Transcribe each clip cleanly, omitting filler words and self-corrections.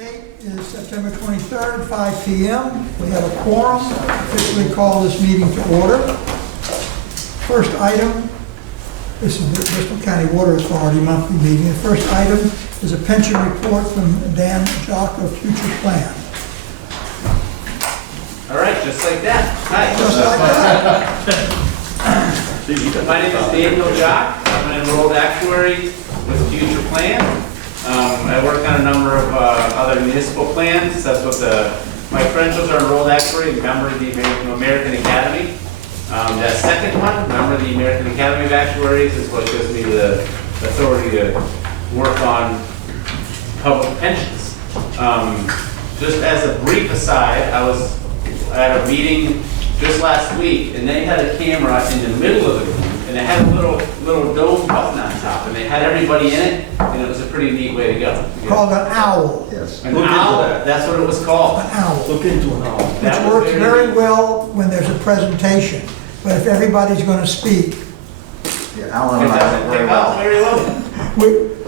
date is September 23rd, 5 p.m. We have a quorum. Officially call this meeting to order. First item, this is the Bristol County Water Authority monthly meeting. The first item is a pension report from Dan Jock of Future Plan. All right, just like that. Hi. Just like that. My name is Daniel Jock. I'm an enrolled actuary with Future Plan. I work on a number of other municipal plans. That's what my credentials are: enrolled actuary, member of the American Academy. That second one, member of the American Academy of Actuaries, is what gives me the authority to work on public pensions. Just as a brief aside, I was at a meeting just last week, and they had a camera in the middle of the room, and it had a little dome button on top, and they had everybody in it, and it was a pretty neat way to go. Called an owl. Yes. An owl, that's what it was called. An owl. Look into an owl. Which That was works very well when there's a presentation. But if everybody's going to speak, Yeah, It Alan and I doesn't work very pick up well. very well.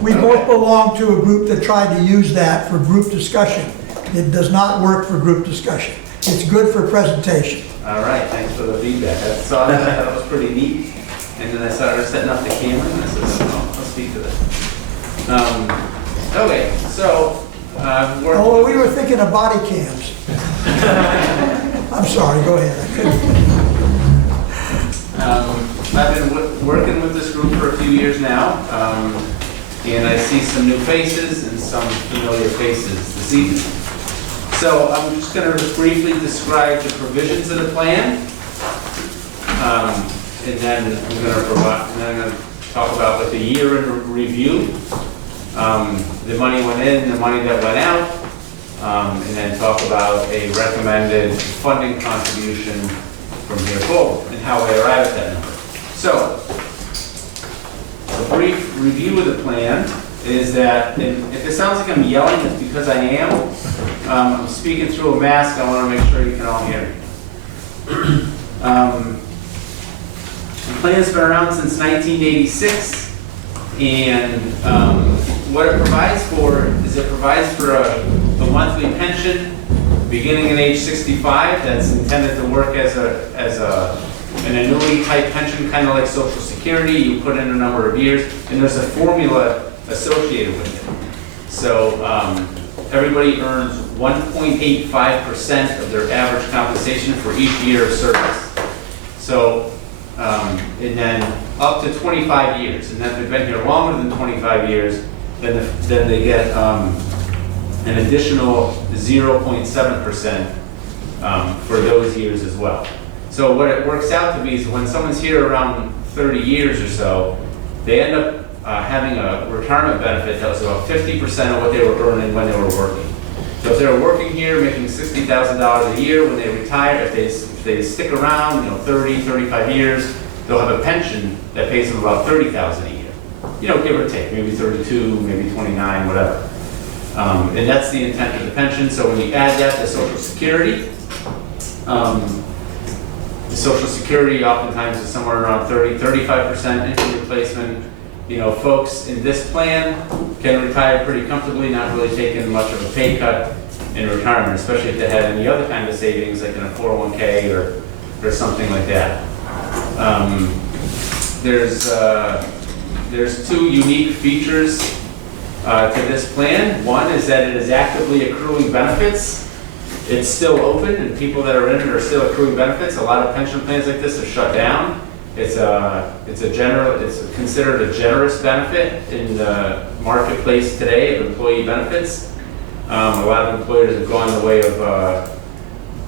we both belong to a group that tried to use that for group discussion. It does not work for group discussion. It's good for presentation. All right, thanks for the feedback. I thought it was pretty neat. And then I started setting up the camera, and I said, I'll speak to this. Okay, so, Oh, we were thinking of body cams. I'm sorry, go ahead. I couldn't. I've been working with this group for a few years now, and I see some new faces and some familiar faces this evening. So I'm just going to briefly describe the provisions of the plan, and then I'm going to talk about like the year in review, the money went in, the money that went out, and then talk about a recommended funding contribution from here forward and how I arrive at that number. So, a brief review of the plan is that, and if it sounds like I'm yelling, it's because I am. I'm speaking through a mask. I want to make sure you can all hear me. The plan's been around since 1986, and what it provides for is it provides for a monthly pension beginning at age 65 that's intended to work as an annuity type pension, kind of like Social Security. You put in a number of years, and there's a formula associated with it. So everybody earns 1.85% of their average compensation for each year of service. So, and then up to 25 years, and then if they've been here longer than 25 years, then they get an additional 0.7% for those years as well. So what it works out to be is when someone's here around 30 years or so, they end up having a retirement benefit that was about 50% of what they were earning when they were working. So if they were working here making $60,000 a year, when they retire, if they stick around, 30, 35 years, they'll have a pension that pays them about $30,000 a year. Give or take, maybe 32, maybe 29, whatever. And that's the intent of the pension. So when you add that to Social Security, the Social Security oftentimes is somewhere around 35% income replacement. Folks in this plan can retire pretty comfortably, not really taking much of a pay cut in retirement, especially if they had any other kind of savings, like in a 401k or something like that. There's two unique features to this plan. One is that it is actively accruing benefits. It's still open, and people that are in it are still accruing benefits. A lot of pension plans like this are shut down. It's considered a generous benefit in the marketplace today of employee benefits. A lot of employers have gone the way of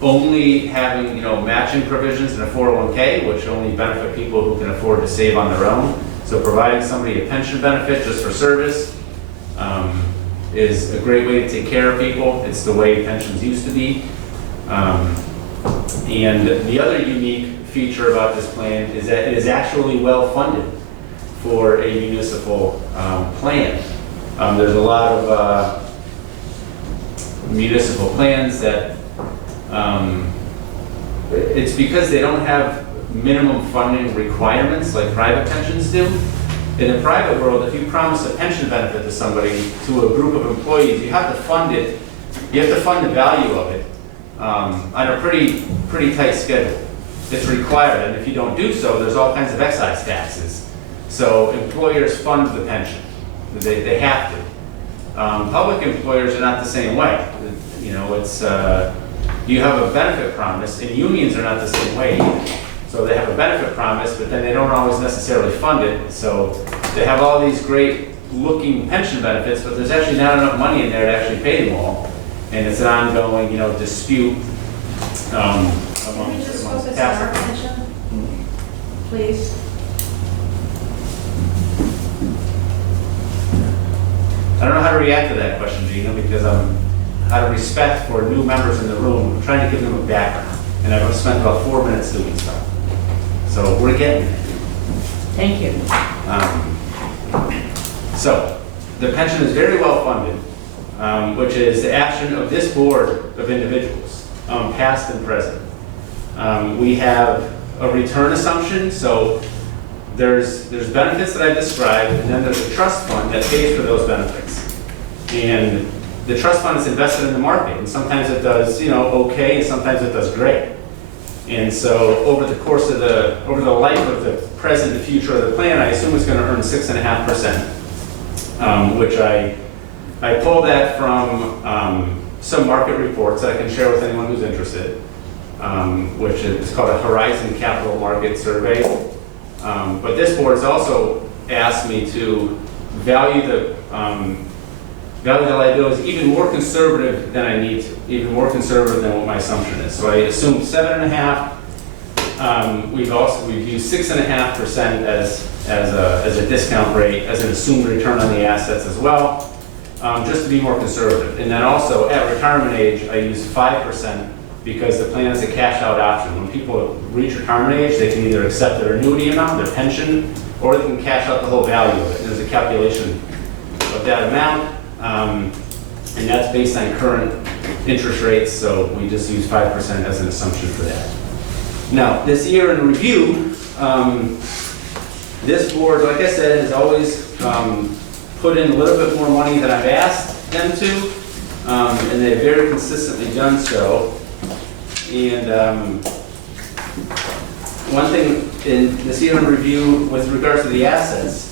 only having matching provisions in a 401k, which only benefit people who can afford to save on their own. So providing somebody a pension benefit just for service is a great way to take care of people. It's the way pensions used to be. And the other unique feature about this plan is that it is actually well funded for a municipal plan. There's a lot of municipal plans that it's because they don't have minimum funding requirements like private pensions do. In the private world, if you promise a pension benefit to somebody, to a group of employees, you have to fund it you have to fund the value of it on a pretty tight schedule. It's required, and if you don't do so, there's all kinds of excise taxes. So employers fund the pension. They have to. Public employers are not the same way. You know, it's you have a benefit promise, and unions are not the same way either. So they have a benefit promise, but then they don't always necessarily fund it. So they have all these great looking pension benefits, but there's actually not enough money in there to actually pay them all. And it's an ongoing, you know, dispute Can among we just focus on our tax. pension, please? I don't know how to react to that question, Gina, because I'm, out of respect for new members in the room, I'm trying to give them a background. And I've spent about 4 minutes doing so. So we're getting there. Thank you. So, the pension is very well funded, which is the action of this board of individuals, past and present. We have a return assumption, so there's benefits that I've described, and then there's a trust fund that pays for those benefits. And the trust fund is invested in the market, and sometimes it does, you know, okay, and sometimes it does great. And so over the course of over the life of the present and future of the plan, I assume it's going to earn 6.5%, which I pulled that from some market reports that I can share with anyone who's interested, which is called a Horizon Capital Market Survey. But this board has also asked me to value the liabilities even more conservative than I need to, even more conservative than what my assumption is. So I assumed 7.5. We've used 6.5% as a discount rate, as an assumed return on the assets as well, just to be more conservative. And then also at retirement age, I use 5% because the plan is a cash out option. When people reach retirement age, they can either accept their annuity amount, their pension, or they can cash out the whole value of it. And there's a calculation of that amount. And that's based on current interest rates, so we just use 5% as an assumption for that. Now, this year in review, this board, like I said, has always put in a little bit more money than I've asked them to, and they've very consistently done so. And one thing in this year in review with regards to the assets,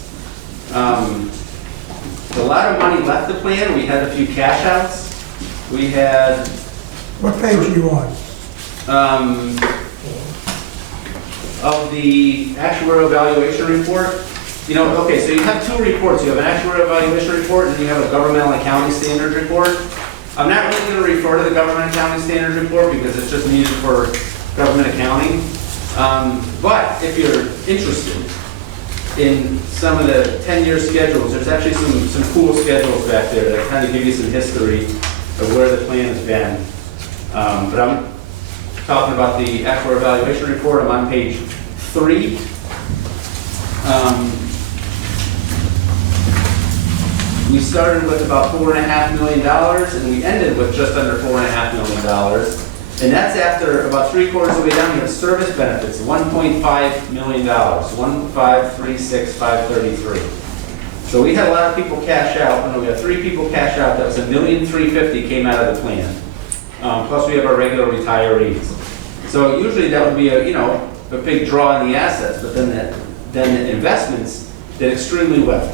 a lot of money left the plan. We had a few cash outs. We had... What page are you on? Of the actuarial evaluation report. You know, okay, so you have two reports. You have an actuarial evaluation report and you have a governmental accounting standards report. I'm not really going to refer to the government accounting standards report because it's just needed for government accounting. But if you're interested in some of the 10-year schedules, there's actually some cool schedules back there that kind of give you some history of where the plan has been. But I'm talking about the actuarial evaluation report. I'm on page 3. We started with about $4.5 million, and we ended with just under $4.5 million. And that's after about 3/4 of the way down, we have service benefits, $1.5 million, 1,536,533. So we had a lot of people cash out. No, we had 3 people cash out. That was $1,350,000 came out of the plan. Plus we have our regular retirees. So usually that would be a big draw on the assets, but then the investments did extremely well.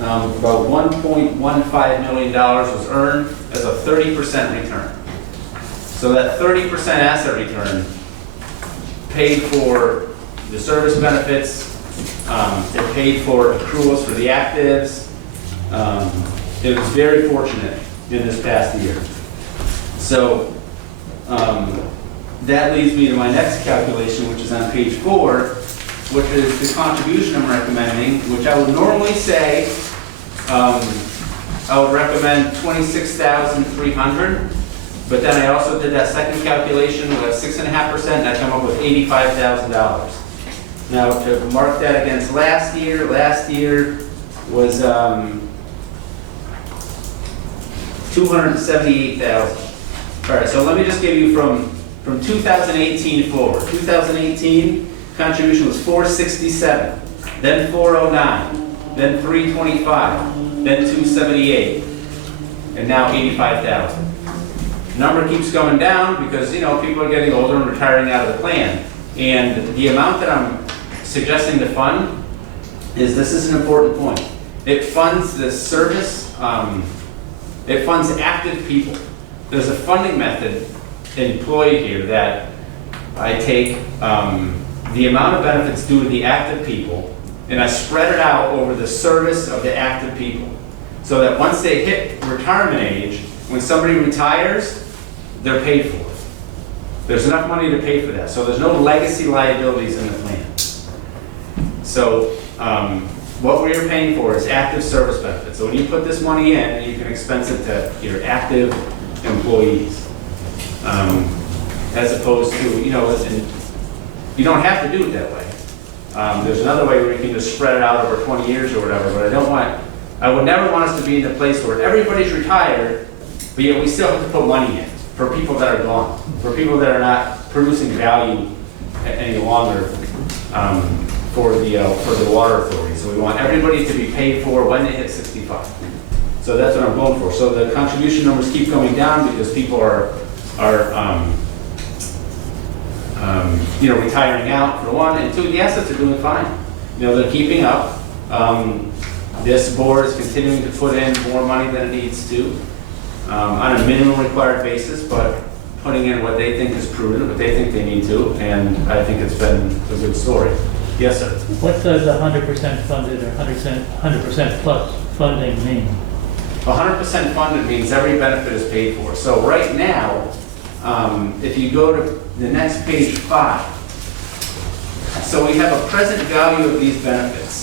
About $1.15 million was earned as a 30% return. So that 30% asset return paid for the service benefits, it paid for accruals for the actives. It was very fortunate in this past year. So that leads me to my next calculation, which is on page 4, which is the contribution I'm recommending, which I would normally say I would recommend $26,300. But then I also did that second calculation with 6.5%, and I come up with $85,000. Now, to mark that against last year was $278,000. All right, so let me just give you from 2018 forward. 2018 contribution was $467, then $409, then $325, then $278, and now $85,000. number keeps going down because, people are getting older and retiring out of the plan. And the amount that I'm suggesting to fund this is an important point. It funds the service, it funds active people. There's a funding method employed here that I take the amount of benefits due to the active people and I spread it out over the service of the active people. So that once they hit retirement age, when somebody retires, they're paid for. There's enough money to pay for that. So there's no legacy liabilities in the plan. So what we're paying for is active service benefits. So when you put this money in, you can expense it to your active employees. As opposed to, and you don't have to do it that way. There's another way where you can just spread it out over 20 years or whatever, but I would never want us to be in a place where everybody's retired, but yet we still have to put money in for people that are gone, for people that are not producing value any longer for the water authority. So we want everybody to be paid for when they hit 65. So that's what I'm going for. So the contribution numbers keep going down because people are retiring out for one, and two, the assets are doing fine. They're keeping up. This board is continuing to put in more money than it needs to on a minimum required basis, but putting in what they think is prudent, what they think they need to, and I think it's been a good story. Yes, sir. What does 100% funded or 100% plus funding mean? 100% funded means every benefit is paid for. So right now, if you go to the next page 5, so we have a present value of these benefits.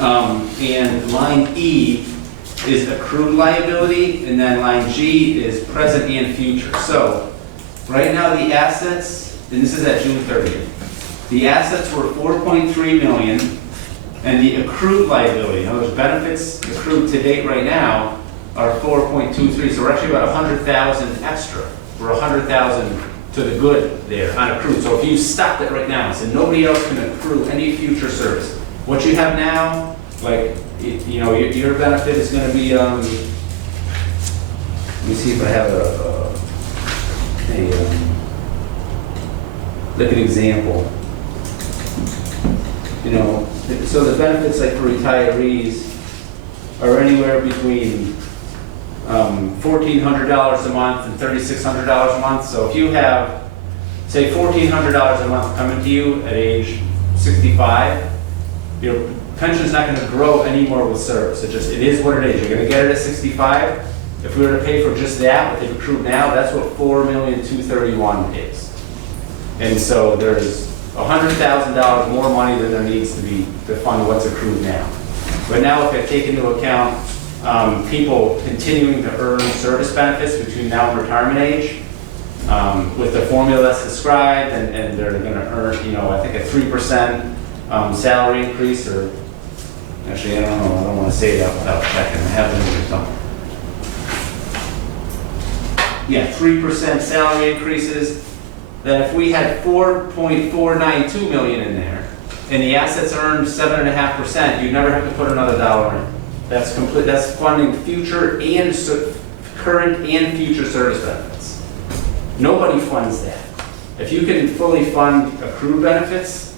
And line E is accrued liability, and then line G is present and future. So right now the assets, and this is at June 30th, the assets were 4.3 million, and the accrued liability, in other words, benefits accrued to date right now are 4.23. So we're actually about 100,000 extra. We're 100,000 to the good there on accrued. So if you stopped it right now and said nobody else can accrue any future service, what you have now, like, your benefit is going to be, let me see if I have like an example. So the benefits like for retirees are anywhere between $1,400 a month and $3,600 a month. So if you have, say, $1,400 a month coming to you at age 65, your pension is not going to grow anymore with service. It is what it is. You're going to get it at 65. If we were to pay for just that, what they've accrued now, that's what $4,231,000 is. And so there's $100,000 more money than there needs to be to fund what's accrued now. But now if I take into account people continuing to earn service benefits between now and retirement age, with the formula that's described, and they're going to earn, I think a 3% salary increase, or actually, I don't know, I don't want to say that without checking. I have it or something. Yeah, 3% salary increases. Then if we had 4.492 million in there, and the assets earned 7.5%, you'd never have to put another dollar in. That's complete. That's funding future and current and future service benefits. Nobody funds that. If you can fully fund accrued benefits,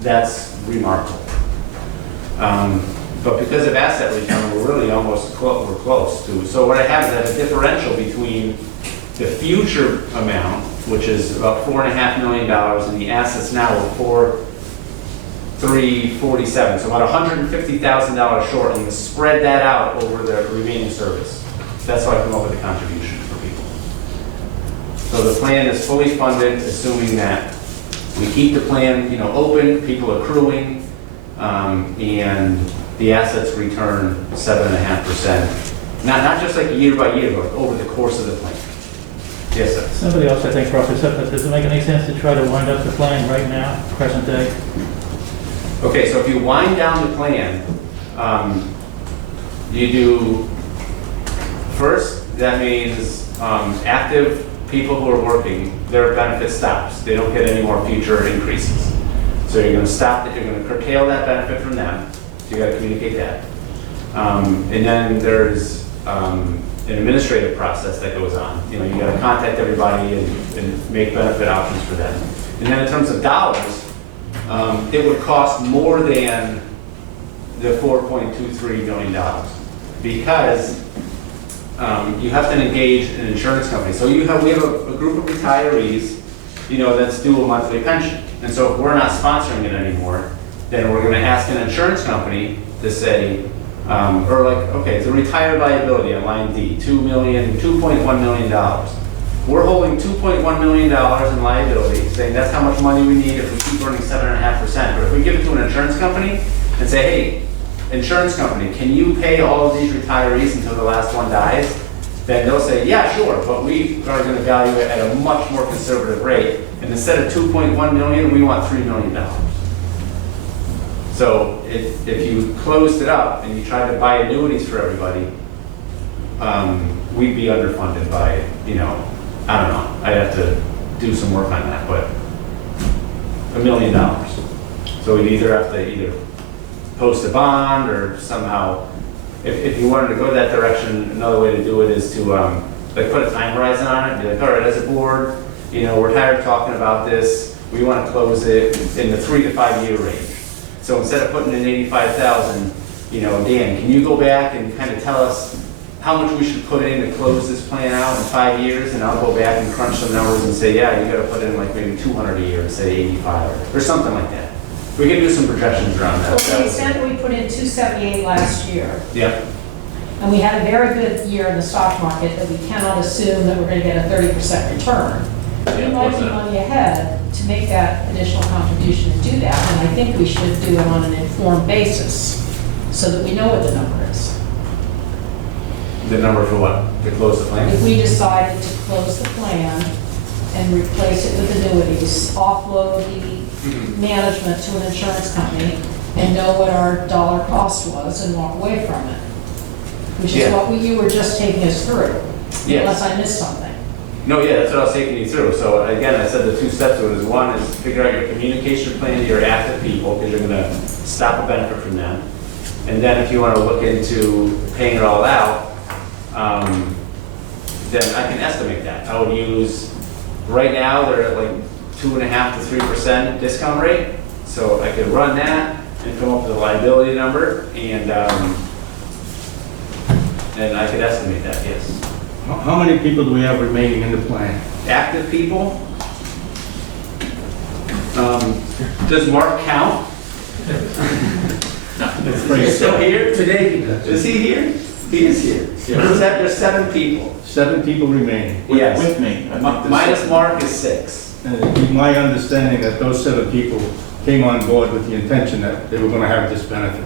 that's remarkable. But because of asset return, we're really almost we're close to. So what I have is I have a differential between the future amount, which is about $4.5 million, and the assets now are $4,347. So about $150,000 short, and you spread that out over the remaining service. That's how I come up with the contribution for people. So the plan is fully funded, assuming that we keep the plan, open, people accruing, and the assets return 7.5%. Not just like year by year, but over the course of the plan. Yes, sir. Somebody else, I think, brought this up, but does it make any sense to try to wind up the plan right now, present day? Okay, so if you wind down the plan, you do, first, that means active people who are working, their benefit stops. They don't get any more future increases. So you're going to stop that, you're going to curtail that benefit from them. So you got to communicate that. And then there's an administrative process that goes on. You know, you gotta contact everybody and make benefit options for them. And then in terms of dollars, it would cost more than the $4.23 million because you have to engage an insurance company. So we have a group of retirees, you know, that's due a monthly pension. And so if we're not sponsoring it anymore, then we're gonna ask an insurance company to say, or like, okay, it's a retired liability on line D, $2.1 million. We're holding $2.1 million in liability, saying that's how much money we need if we keep earning 7.5%. But if we give it to an insurance company and say, hey, insurance company, can you pay all of these retirees until the last one dies? Then they'll say, yeah, sure, but we are gonna value it at a much more conservative rate. And instead of 2.1 million, we want $3 million. So if you closed it up and you tried to buy annuities for everybody, we'd be underfunded by, you know, I don't know, I'd have to do some work on that, but $1 million. So we'd either have to post a bond or somehow, if you wanted to go that direction, another way to do it is to like put a time horizon on it and be like, all right, as a board, you know, we're tired of talking about this. We want to close it in the 3 to 5 year range. So instead of putting in 85,000, you know, Dan, can you go back and kind of tell us how much we should put in to close this plan out in 5 years? And I'll go back and crunch some numbers and say, yeah, you got to put in like maybe 200 a year and say 85 or something like that. We can do some projections around that. Well, to the extent that we put in 278 last year, Yep. and we had a very good year in the stock market, that we cannot assume that we're going to get a 30% return. Yeah, We might what's be that? money ahead to make that additional contribution and do that, and I think we should do it on an informed basis, so that we know what the number is. The number for what? To close the plan? If we decided to close the plan and replace it with annuities, offload the management to an insurance company, and know what our dollar cost was and walk away from it, which is Yeah. what you were just taking us through, Yes. unless I missed something. No, yeah, that's what I was taking you through. So again, I said the 2 steps to it is one is figure out your communication plan to your active people because you're gonna stop a benefit from them. And then if you wanna look into paying it all out, then I can estimate that. I would use, right now, they're at like 2.5% to 3% discount rate. So I could run that and come up with a liability number and I could estimate that, yes. How many people do we have remaining in the plan? Active people. Does Mark count? He's still here today? Is he here? He is here. There's 7 people. 7 people remaining. Yes. With me. Minus Mark is 6. And it'd be my understanding that those 7 people came on board with the intention that they were gonna have this benefit.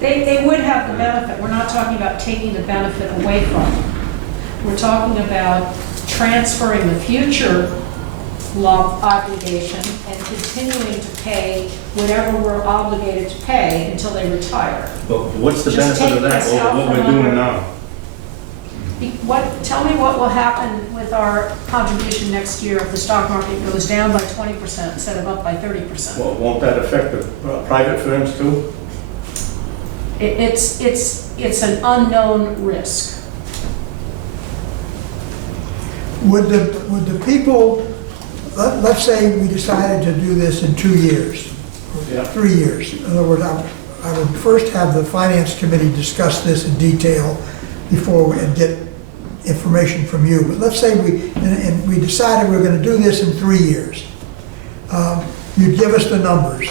They would have the benefit. We're not talking about taking the benefit away from them. We're talking about transferring the future lump obligation and continuing to pay whatever we're obligated to pay until they retire. But what's the Just benefit of take that this out over what from we're doing under- now? Tell me what will happen with our contribution next year if the stock market goes down by 20% instead of up by 30%? Well, won't that affect the private firms too? It's an unknown risk. Would the people, let's say we decided to do this in 2 years, Yeah. 3 years. In other words, I would first have the finance committee discuss this in detail before we and get information from you. But let's say we decided we were going to do this in 3 years. You'd give us the numbers.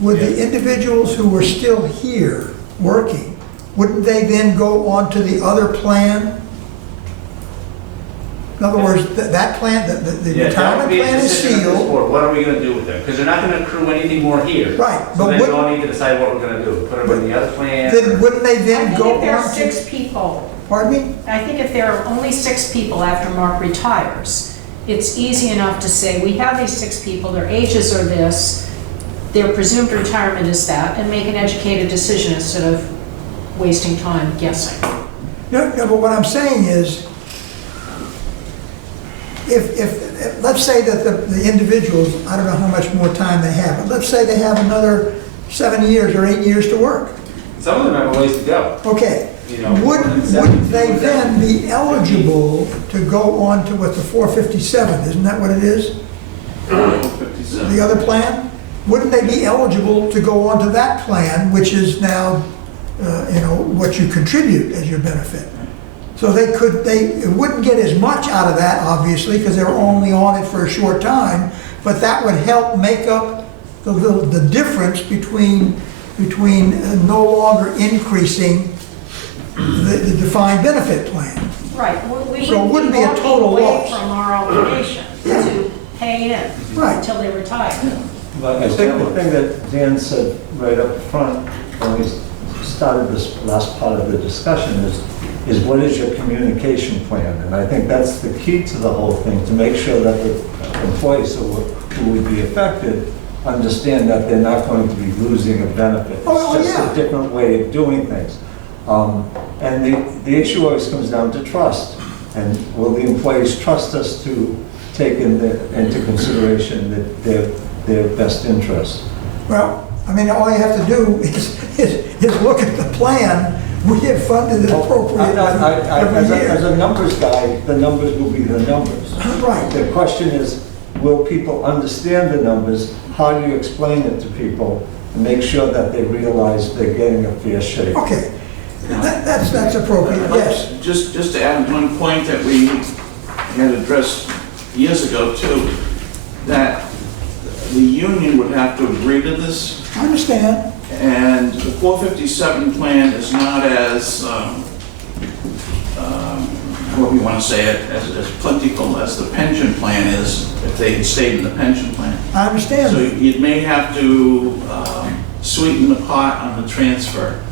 Would the individuals who were still here working, wouldn't they then go on to the other plan? In other words, that plan, the Yeah, that retirement would be a plan is decision of this sealed. board. What are we gonna do with them? Because they're not gonna accrue anything more here. Right, So but then we wouldn't- all need to decide what we're gonna do. Put them in the other plan. Then wouldn't they I then think go if there are on to? 6 people, Pardon me? I think if there are only 6 people after Mark retires, it's easy enough to say, we have these 6 people, their ages are this, their presumed retirement is that, and make an educated decision instead of wasting time guessing. No, but what I'm saying is, if let's say that the individuals, I don't know how much more time they have, but let's say they have another 7 years or 8 years to work. Some of them have a ways to go. Okay, you know. Wouldn't they then be eligible to go on to what the 457, isn't that what it is? The other plan? Wouldn't they be eligible to go on to that plan, which is now, what you contribute as your benefit? So they wouldn't get as much out of that, obviously, because they're only on it for a short time, but that would help make up the difference between no longer increasing the defined benefit plan. Right, we So it wouldn't be a walking total away loss. from our obligation to pay in Right. until they retire. But I think the thing that Dan said right up front when we started this last part of the discussion is what is your communication plan? And I think that's the key to the whole thing, to make sure that the employees who would be affected understand that they're not going to be losing a benefit. Oh, It's just yeah. a different way of doing things. And the issue always comes down to trust. And will the employees trust us to take into consideration their best interest? Well, I mean, all you have to do is look at the plan. We have funded it appropriately every As year. a numbers guy, the numbers will be the numbers. Right. The question is, will people understand the numbers? How do you explain it to people and make sure that they realize they're getting a fair shake? Okay, that's appropriate, yes. Just to add one point that we had addressed years ago too, that the union would have to agree to this, I understand. and the 457 plan is not as, what we want to say it, as plentiful as the pension plan is, if they had stayed in the pension plan. I understand. So you may have to sweeten the pot on the transfer.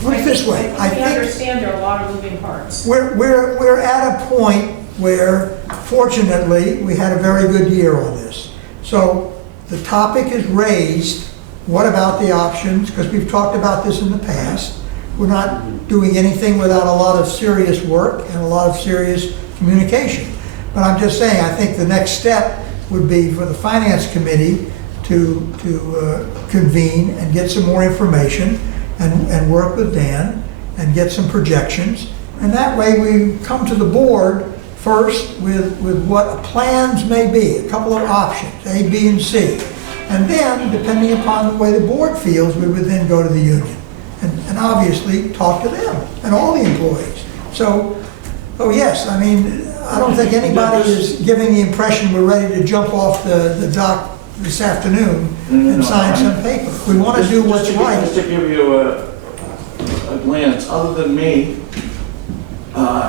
Put it this way, I We think understand there are a lot of moving parts. we're at a point where, fortunately, we had a very good year on this. So the topic is raised, what about the options? Because we've talked about this in the past. We're not doing anything without a lot of serious work and a lot of serious communication. But I'm just saying, I think the next step would be for the Finance Committee to convene and get some more information and work with Dan and get some projections. And that way we come to the board first with what plans may be, a couple of options, A, B, and C. And then, depending upon the way the board feels, we would then go to the union. And obviously talk to them and all the employees. So, oh yes, I mean, I don't think anybody is giving the impression we're ready to jump off the dock this afternoon and sign some paper. We want to do what's right. Just to give you a glance, other than me,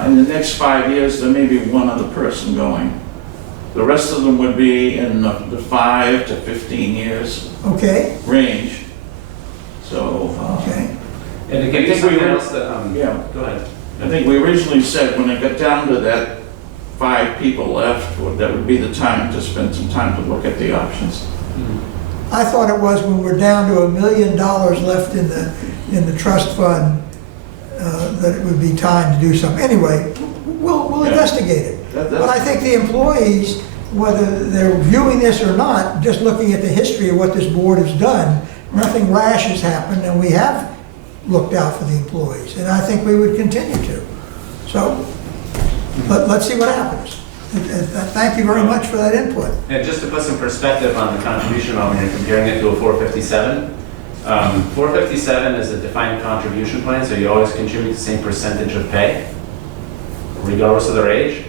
in the next 5 years, there may be one other person going. The rest of them would be in the 5 to 15 years Okay, range. So, okay. And to give you something else that, yeah. go ahead. I think we originally said when it got down to that 5 people left, that would be the time to spend some time to look at the options. I thought it was when we're down to $1 million left in the trust fund, that it would be time to do something. Anyway, we'll Yeah. investigate it. That's- But I think the employees, whether they're viewing this or not, just looking at the history of what this board has done, nothing rash has happened, and we have looked out for the employees, and I think we would continue to. So, let's see what happens. Thank you very much for that input. And just to put some perspective on the contribution amount when you're comparing it to a 457, 457 is a defined contribution plan, so you always contribute the same percentage of pay, regardless of their age.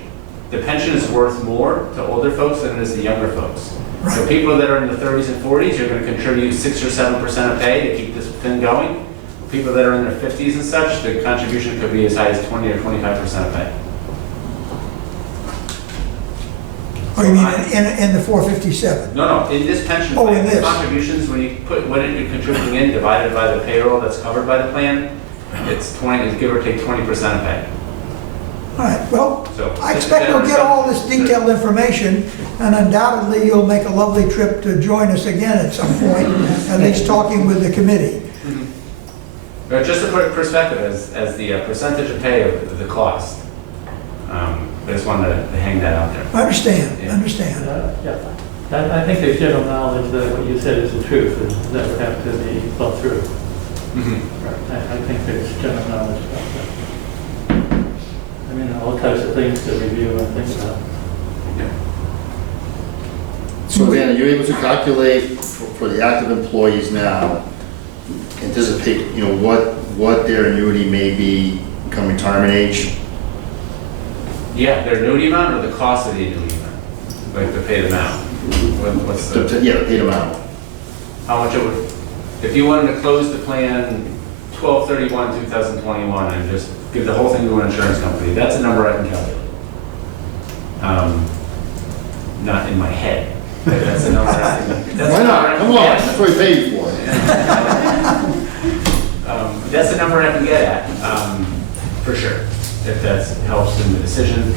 The pension is worth more to older folks than it is to younger folks. So Right. people that are in the 30s and 40s, you're going to contribute 6 or 7% of pay to keep this thing going. People that are in their 50s and such, the contribution could be as high as 20 or 25% of pay. Oh, you mean in the 457? No, in this pension Oh, in plan, the this. contributions, when you put what you're contributing in divided by the payroll that's covered by the plan, it's 20, it's give or take 20% of pay. All right, well, So, I expect you'll get all this detailed information, and undoubtedly you'll make a lovely trip to join us again at some point, at least talking with the committee. But just to put it in perspective, as the percentage of pay of the cost, I just wanted to hang that out there. I understand, Yeah. understand. Yeah. I think there's general knowledge that what you said is the truth, and that would have to be thought through. I think there's general knowledge of things to review and think about. So Dan, are you able to calculate for the active employees now, anticipate, you know, what their annuity may be come retirement age? Yeah, their annuity amount or the cost of the annuity amount? Like the paid amount? What's the, Yeah, the paid amount. how much it would, if you wanted to close the plan 12/31/2021 and just give the whole thing to an insurance company, that's a number I can calculate. Not in my head, but that's a number I can. That's Why a number I not? can Come on, get. that's what we paid you for. That's a number I can get at, for sure, if that helps in the decision.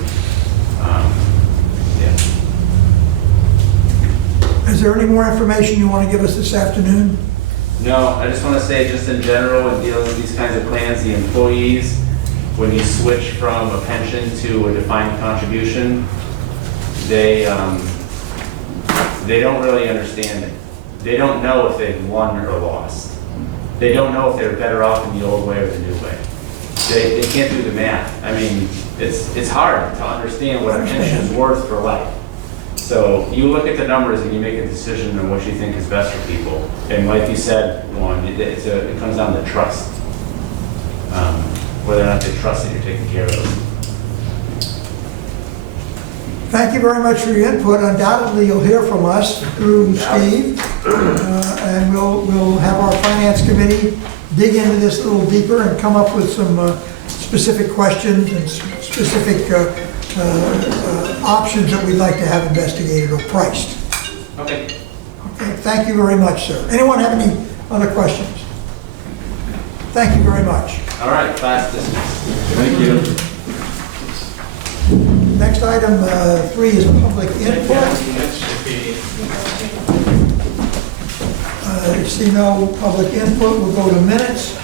Yeah. Is there any more information you want to give us this afternoon? No, I just want to say, just in general, in dealing with these kinds of plans, the employees, when you switch from a pension to a defined contribution, they don't really understand it. They don't know if they've won or lost. They don't know if they're better off in the old way or the new way. They can't do the math. I mean, it's hard to understand what a pension is worth for life. So you look at the numbers and you make a decision on what you think is best for people. And like you said, Juan, it comes down to trust. Whether or not they trust that you're taking care of them. Thank you very much for your input. Undoubtedly, you'll hear from us through Steve, and we'll have our finance committee dig into this a little deeper and come up with some specific questions and specific options that we'd like to have investigated or priced. Okay. Okay, thank you very much, sir. Anyone have any other questions? Thank you very much. All right, class dismissed. Thank you. Next item 3 is public input. See no public input, we'll go to minutes.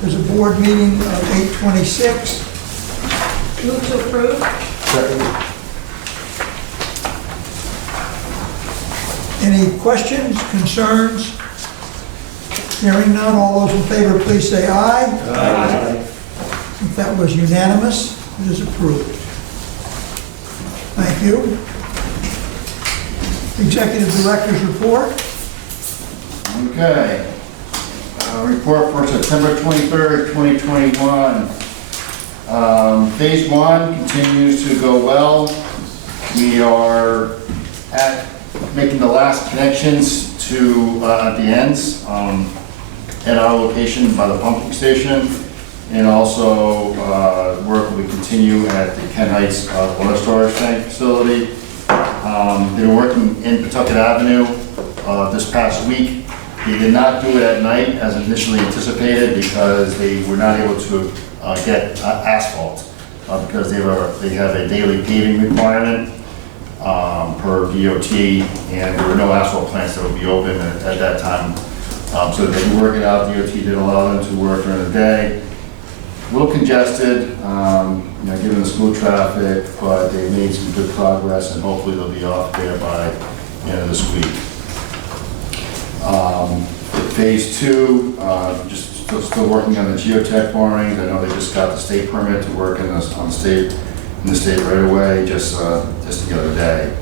There's a board meeting of 8:26. Move to approve? Any questions, concerns? Hearing none, all those in favor, please say aye. Aye. If that was unanimous, it is approved. Thank you. Executive Director's report. Okay. Report for September 23rd, 2021. Phase 1 continues to go well. We are making the last connections to the ends at our location by the pumping station, and also work will continue at the Kent Heights water storage tank facility. They were working in Pawtucket Avenue this past week. They did not do it at night as initially anticipated because they were not able to get asphalt because they have a daily paving requirement per DOT, and there were no asphalt plants that would be open at that time. So they were working out. DOT did allow them to work during the day. A little congested, given the school traffic, but they made some good progress, and hopefully they'll be off there by the end of this week. Phase 2, still working on the geotech borings. I know they just got the state permit to work in the state right away just the other day.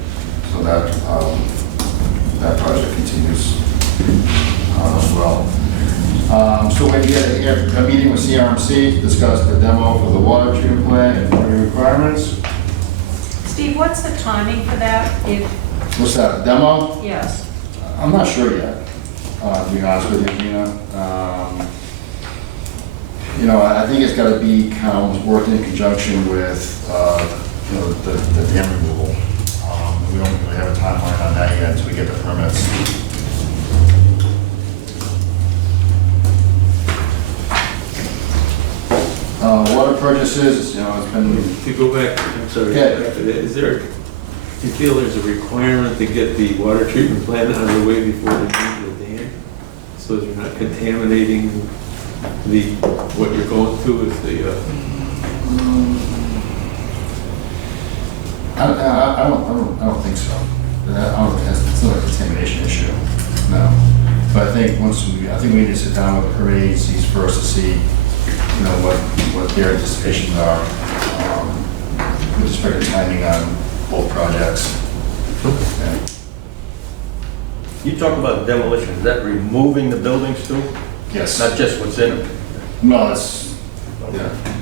So that project continues as well. Still waiting to get a meeting with CRMC to discuss the demo for the water treatment plant and water requirements. Steve, what's the timing for that? What's that, demo? Yes. I'm not sure yet, to be honest with you, Gina. I think it's got to be kind of almost working in conjunction with, the dam removal. We don't really have a timeline on that yet until we get the permits. Water purchases, it's been, To go back, I'm sorry, Yeah. back to that, do you feel there's a requirement to get the water treatment plant underway before they move the dam? So that you're not contaminating what you're going through with the, I don't think so. It's not a contamination issue, no. But I think we need to sit down with the permit agencies first to see, what their anticipations are. with respect to timing on both projects. Okay. You talk about demolition, is that removing the buildings too? Yes. Not just what's in them? No,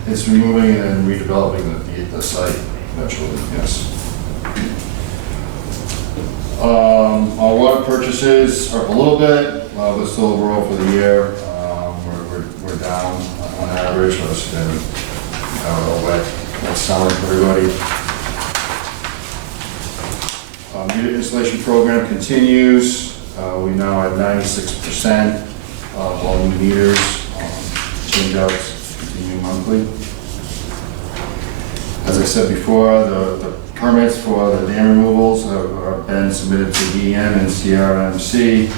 it's removing and then redeveloping the site eventually, yes. Our water purchases are up a little bit, but still overall for the year, we're down on average. It's been, I don't know, wet summer for everybody. Meter installation program continues. We now have 96% of all new meters. Change outs continue monthly. As I said before, the permits for the dam removals have been submitted to DEM and CRMC,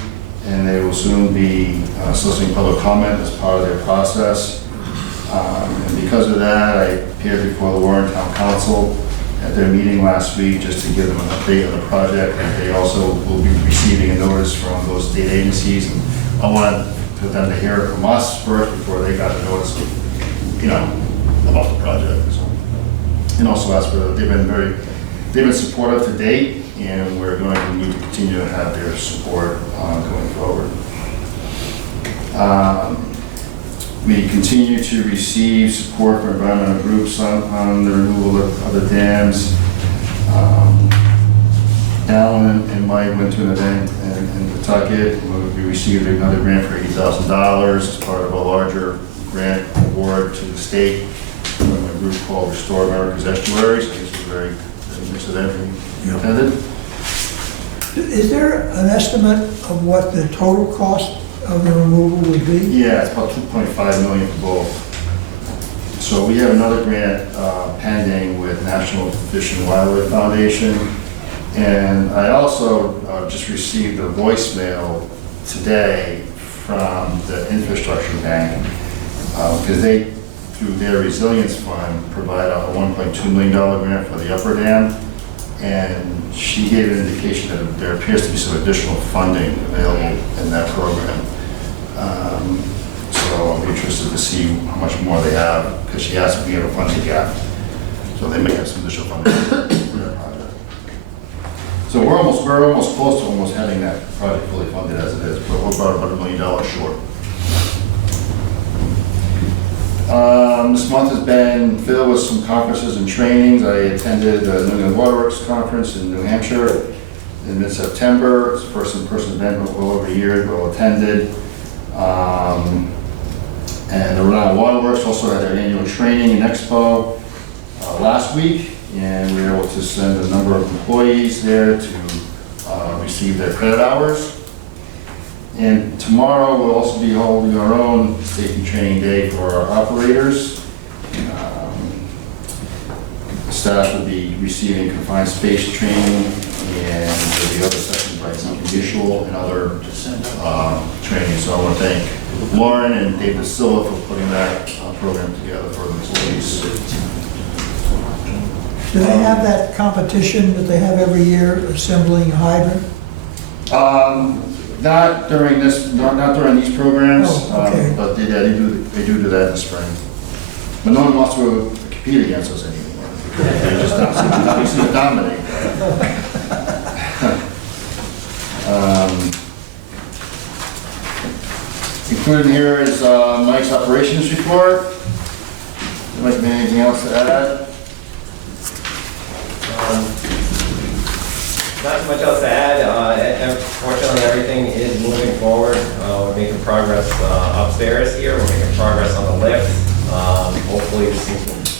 and they will soon be soliciting public comment as part of their process. And because of that, I appeared before the Warren Town Council at their meeting last week just to give them an update on the project. And they also will be receiving a notice from those state agencies. And I wanted them to hear it from us first before they got a notice, about the project. So, and also ask for, they've been supportive to date, and we're going to need to continue to have their support going forward. We continue to receive support from environmental groups on the removal of the dams. Alan and Mike went to an event in Pawtucket. We received another grant for $80,000 as part of a larger grant award to the state from a group called Restore America's Estuaries. I guess it's very much of everything intended. Is there an estimate of what the total cost of the removal would be? Yeah, it's about $2.5 million for both. So we have another grant pending with National Fish and Wildlife Foundation. And I also just received a voicemail today from the Infrastructure Bank because they, through their resilience fund, provide a $1.2 million grant for the upper dam. And she gave an indication that there appears to be some additional funding available in that program. So I'm interested to see how much more they have, because she asked if we have a funding gap. So they may have some additional funding for that project. So we're almost close to almost having that project fully funded as it is, but we're about $1 million short. This month has been filled with some conferences and trainings. I attended the New England Waterworks Conference in New Hampshire in mid-September. It's the first in-person event well over a year, well attended. And the Rhode Island Waterworks also had their annual training and expo last week, and we were able to send a number of employees there to receive their credit hours. And tomorrow we'll also be holding our own safety training day for our operators. Staff will be receiving confined space training, and there'll be other sessions like deconditional and other training. So I want to thank Lauren and David Silva for putting that program together for the employees. Do they have that competition that they have every year, assembling a hydrant? Not during these programs, Oh, okay. but they do that in the spring. But no one wants to compete against us anymore. They just don't seem to dominate. Included here is Mike's operations report. Mike, anything else to add? Not too much else to add. Fortunately, everything is moving forward. We're making progress upstairs here. We're making progress on the lift. Hopefully,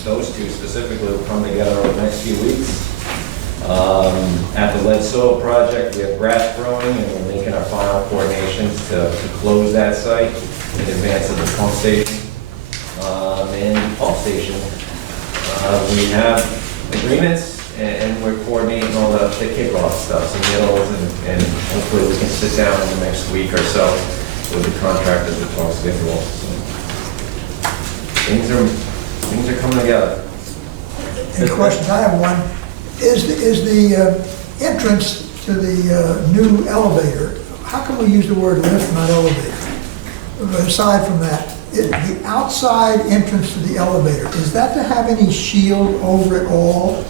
those two specifically will come together over the next few weeks. At the lead soil project, we have grass growing, and we're making our final coordinations to close that site in advance of the pump station. And pump station, we have agreements, and we're coordinating all the kickoff stuff, submittals, and hopefully we can sit down in the next week or so with the contractors to talk schedule. So things are coming together. Any questions? I have one. Is the entrance to the new elevator, how can we use the word lift, not elevator? Aside from that, the outside entrance to the elevator, is that to have any shield over it all?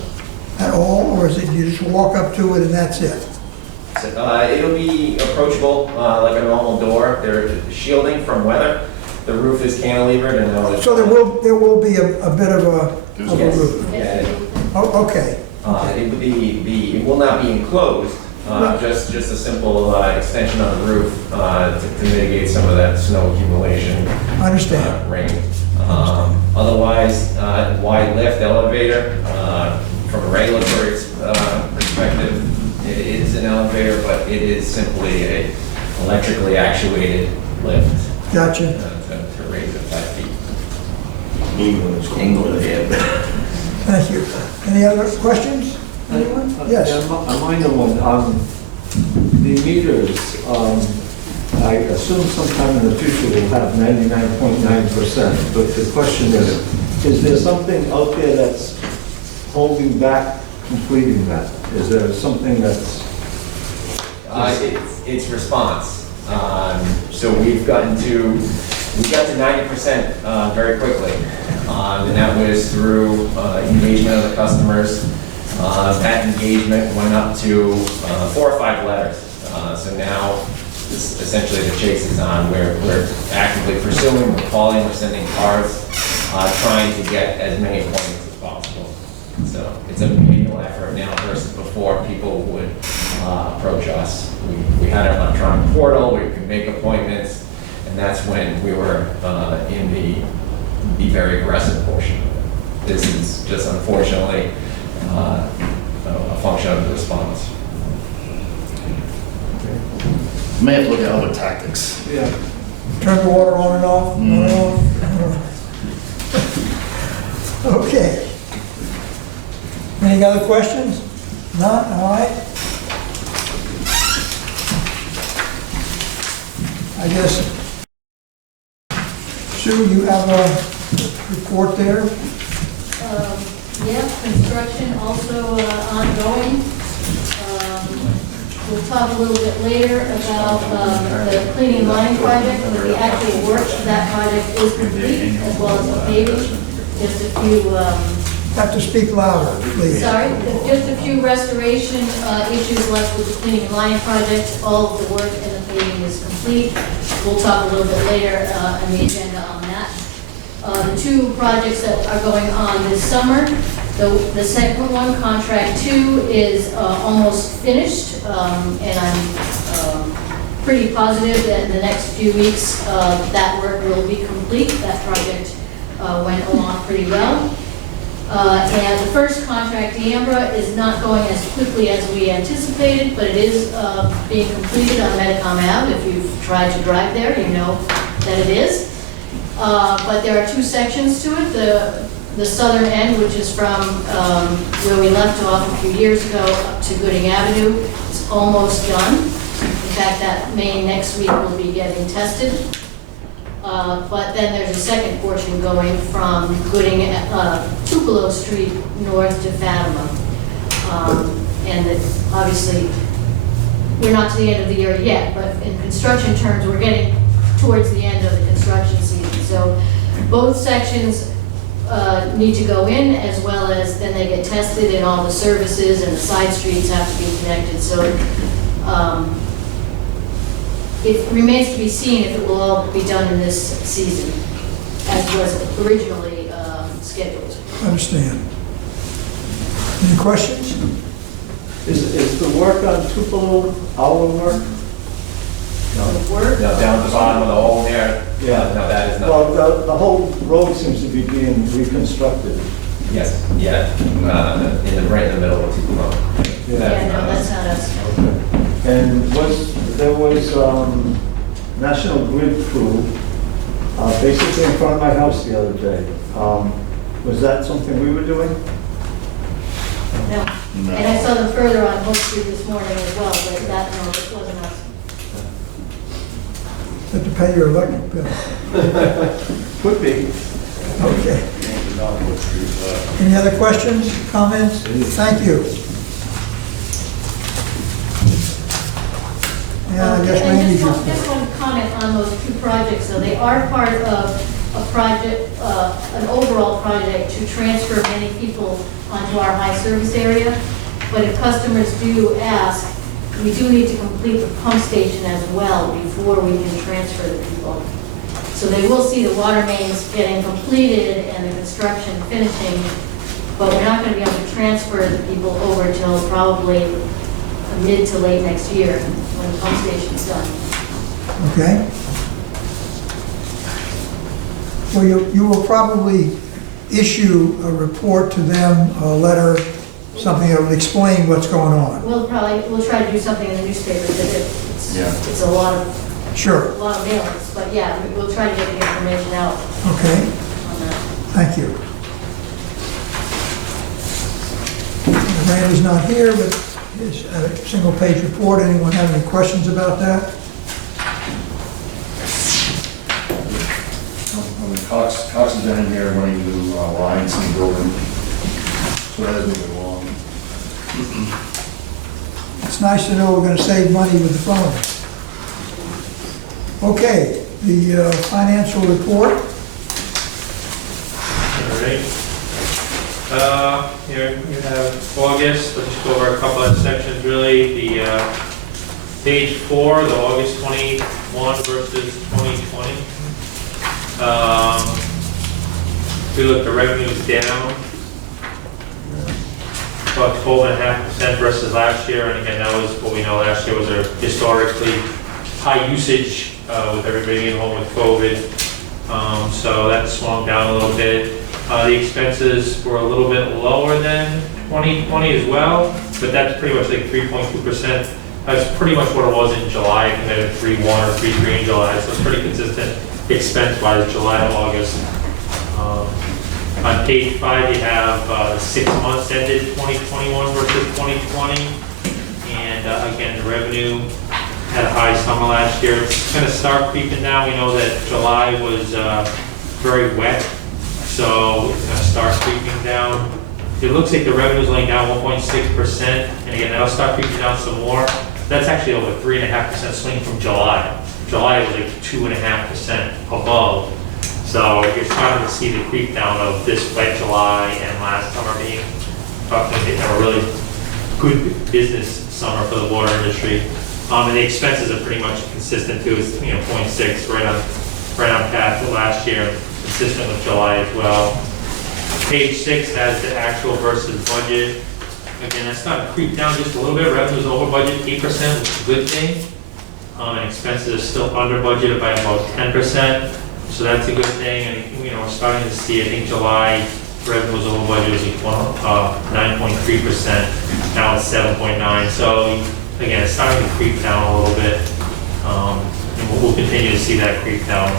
at all, or is it you just walk up to it and that's it? It'll be approachable, like a normal door. They're shielding from weather. The roof is cantilevered and it'll... So there will be a bit of a Yes. roof? Yeah, Oh, okay. it will not be enclosed, Right. just a simple extension of the roof to mitigate some of that snow accumulation, I understand. rain. Otherwise, wide lift elevator, from a regulatory perspective, it is an elevator, but it is simply a electrically actuated lift Gotcha. to raise it 5 feet. England. Thank you. Any other questions? Anyone? Yes. A minor one. The meters, I assume sometime in the future we'll have 99.9%, but the question is there something out there that's holding back completing that? Is there something that's... It's response. So we got to 90% very quickly. And that was through engagement of the customers. That engagement went up to 4 or 5 letters. So now, essentially the chase is on. We're actively pursuing, we're calling, we're sending cards, trying to get as many appointments as possible. So it's a manual effort now versus before people would approach us. We had our electronic portal where you could make appointments, and that's when we were in the very aggressive portion of it. This is just unfortunately a function of the response. May have to look at other tactics. Yeah. Turn the water on and off? On and off? Okay. Any other questions? None? All right. I guess, Sue, you have a report there? Yeah, construction also ongoing. We'll talk a little bit later about the cleaning line project, but the actual work for that project is complete, as well as the paving. Just a few, Have to speak louder, please. sorry, just a few restoration issues left with the cleaning line project. All of the work and the paving is complete. We'll talk a little bit later on the agenda on that. The 2 projects that are going on this summer, the second one, contract 2, is almost finished, and I'm pretty positive that in the next few weeks that work will be complete. That project went along pretty well. And the first contract, Ambra, is not going as quickly as we anticipated, but it is being completed on Medicom Ave. If you've tried to drive there, you know that it is. But there are 2 sections to it. The southern end, which is from where we left off a few years ago up to Gooding Avenue, is almost done. In fact, that May next week will be getting tested. But then there's a second portion going from Gooding, Tupelo Street north to Fatima. And obviously, we're not to the end of the year yet, but in construction terms, we're getting towards the end of the construction season. So both sections need to go in, as well as then they get tested and all the services and the side streets have to be connected. So it remains to be seen if it will all be done in this season, as was originally scheduled. Understand. Any questions? Is the work on Tupelo our work? No, down at the bottom of the hole there. Yeah. No, that is not. Well, the whole road seems to be being reconstructed. Yes, yeah, right in the middle of Tupelo. Yeah, no, that's not us. And there was National Grid crew basically in front of my house the other day. Was that something we were doing? No. And I saw them further on Hope Street this morning as well, but that, no, it wasn't us. Have to pay your electric bill. Could be. Okay. Any other questions, comments? Thank you. Yeah, I guess And Randy's just report. one comment on those 2 projects, though. They are part of a project, an overall project to transfer many people onto our high service area. But if customers do ask, we do need to complete the pump station as well before we can transfer the people. So they will see the water mains getting completed and the construction finishing, but we're not going to be able to transfer the people over till probably mid to late next year when the pump station's done. Okay? Well, you will probably issue a report to them, a letter, something that will explain what's going on. We'll try to do something in the newspaper that it's a lot of Sure. mailings, but yeah, we'll try to get the information out Okay, on that. thank you. Randy's not here, but his single-page report. Anyone have any questions about that? Cox has been in here running new lines in the building, so that is moving along. It's nice to know we're going to save money with the phone. Okay, the financial report. All right. Here you have August. Let's just go over a couple of sections really. The page 4, the August 21 versus 2020. If we look, the revenue is down about 12.5% versus last year. And again, that was what we know last year was a historically high usage with everybody being home with COVID. So that swung down a little bit. The expenses were a little bit lower than 2020 as well, but that's pretty much like 3.2%. That's pretty much what it was in July. I think I had 3.1 or 3.3 in July, so it's pretty consistent expense-wise, July to August. On page 5, you have 6 months ended 2021 versus 2020. And again, the revenue had a high summer last year. It's going to start creeping down. We know that July was very wet, so it's going to start creeping down. It looks like the revenue is only down 1.6%, and again, that'll start creeping down some more. That's actually over 3.5% swing from July. July was like 2.5% above. So you're starting to see the creep down of this wet July and last summer being a really good business summer for the water industry. And the expenses are pretty much consistent too. It's 0.6, right on path with last year, consistent with July as well. Page 6 has the actual versus budget. Again, that's starting to creep down just a little bit. Revenue's over budget 8%, which is a good thing. And expenses are still under budget by about 10%. So that's a good thing. And we're starting to see, I think July revenue was over budget, was like 9.3%. Now it's 7.9. So again, it's starting to creep down a little bit. And we'll continue to see that creep down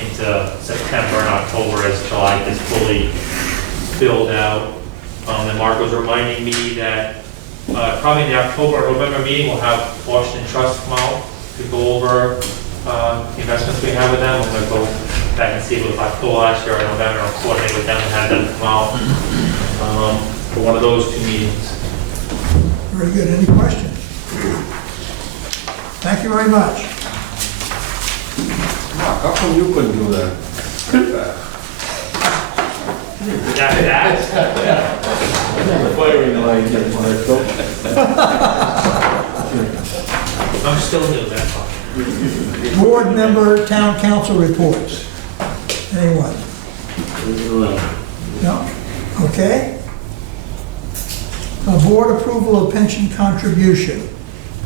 into September and October as July gets fully filled out. And Mark was reminding me that probably in the October or November meeting, we'll have Washington Trust come out to go over the investments we have with them. We're going to go back and see if it was October last year or November, or coordinate with them and have them come out for one of those 2 meetings. Very good. Any questions? Thank you very much. Mark, how come you couldn't do that? Firing line here, I'm still new, that's all. Board member, town council reports. Anyone? No? Okay. Board approval of pension contribution.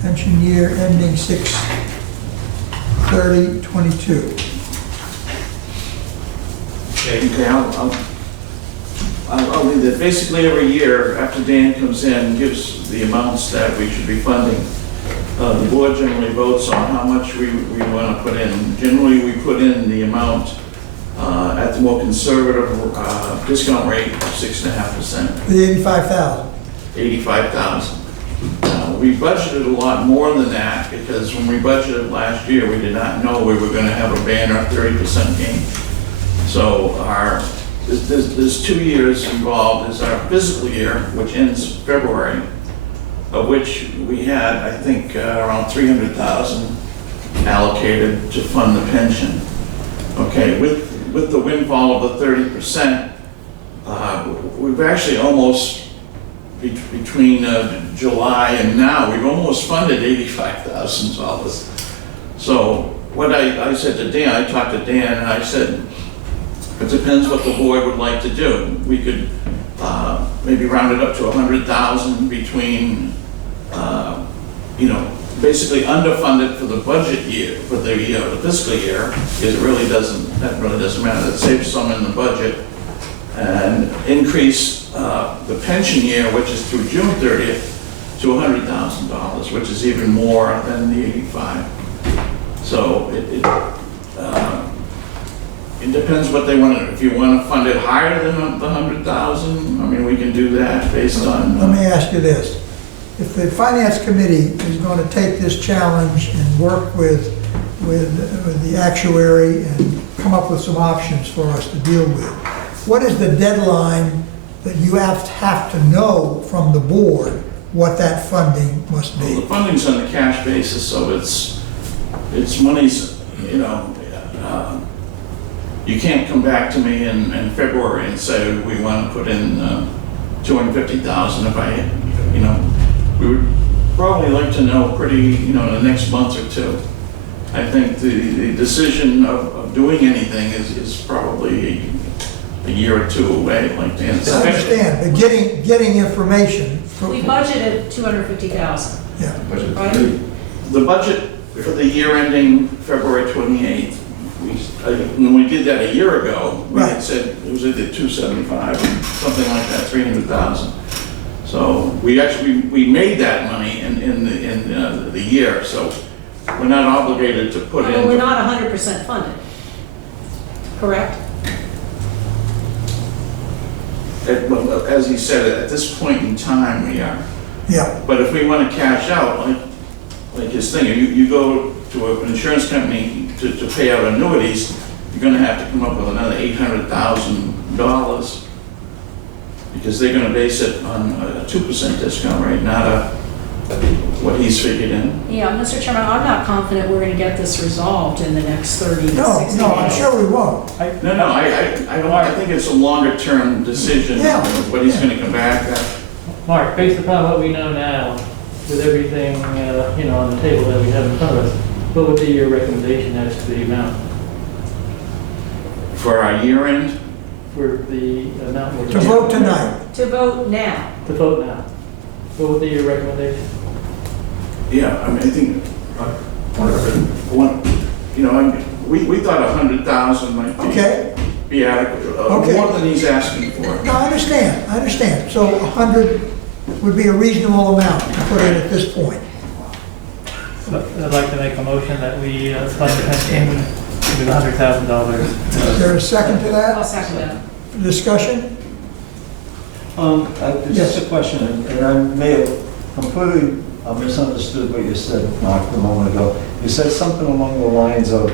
Pension year ending 6/30/22. Okay, I'll leave that. Basically, every year after Dan comes in, gives the amounts that we should be funding. The board generally votes on how much we want to put in. Generally, we put in the amount at the more conservative discount rate of 6.5%. The 85,000. 85,000. We budgeted a lot more than that because when we budgeted last year, we did not know we were going to have a banner 30% gain. So there's 2 years involved. There's our fiscal year, which ends February, of which we had, I think, around 300,000 allocated to fund the pension. Okay, with the windfall of the 30%, we've actually almost, between July and now, we've almost funded $85,000. So what I said to Dan, I talked to Dan, and I said, it depends what the board would like to do. We could maybe round it up to 100,000 between, basically underfunded for the budget year, for the fiscal year, because that really doesn't matter. It saves some in the budget. And increase the pension year, which is through June 30th, to $100,000, which is even more than the 85. So it depends what they want to, if you want to fund it higher than the 100,000, I mean, we can do that based on. Let me ask you this. If the finance committee is going to take this challenge and work with the actuary and come up with some options for us to deal with, what is the deadline that you have to know from the board what that funding must Well, be? the funding's on the cash basis, so it's money's, you can't come back to me in February and say, we want to put in $250,000 we would probably like to know in the next month or two. I think the decision of doing anything is probably a year or two away, like Dan I said. understand, but getting information. We budgeted 250,000. Yeah. Right? The budget for the year ending February 28th, when we did that a year ago, we had said it was either 275 or something like that, 300,000. So we made that money in the year, so we're not obligated to put in. But we're not 100% funded, correct? As he said, at this point in time, we are. Yeah. But if we want to cash out, like his thing, you go to an insurance company to pay out annuities, you're going to have to come up with another $800,000 because they're going to base it on a 2% discount rate, not what he's figured in. Yeah, Mr. Chairman, I'm not confident we're going to get this resolved in the next 30 to 60 days. No, I'm sure we won't. I think it's a longer term decision of what he's going to come back at. Mark, based upon what we know now, with everything, on the table that we have in front of us, what would be your recommendation as to the amount? For our year end? For the amount we're... To vote tonight. To vote now. To vote now. What would be your recommendation? Yeah, I mean, I think, we thought 100,000 might be adequate, more than he's asking for. No, I understand. So 100 would be a reasonable amount to put in at this point. I'd like to make a motion that we fund the pension with $100,000. Is there a second to that? I'll second that. Discussion? Just a question, and I may have completely misunderstood what you said, Mark, a moment ago. You said something along the lines of,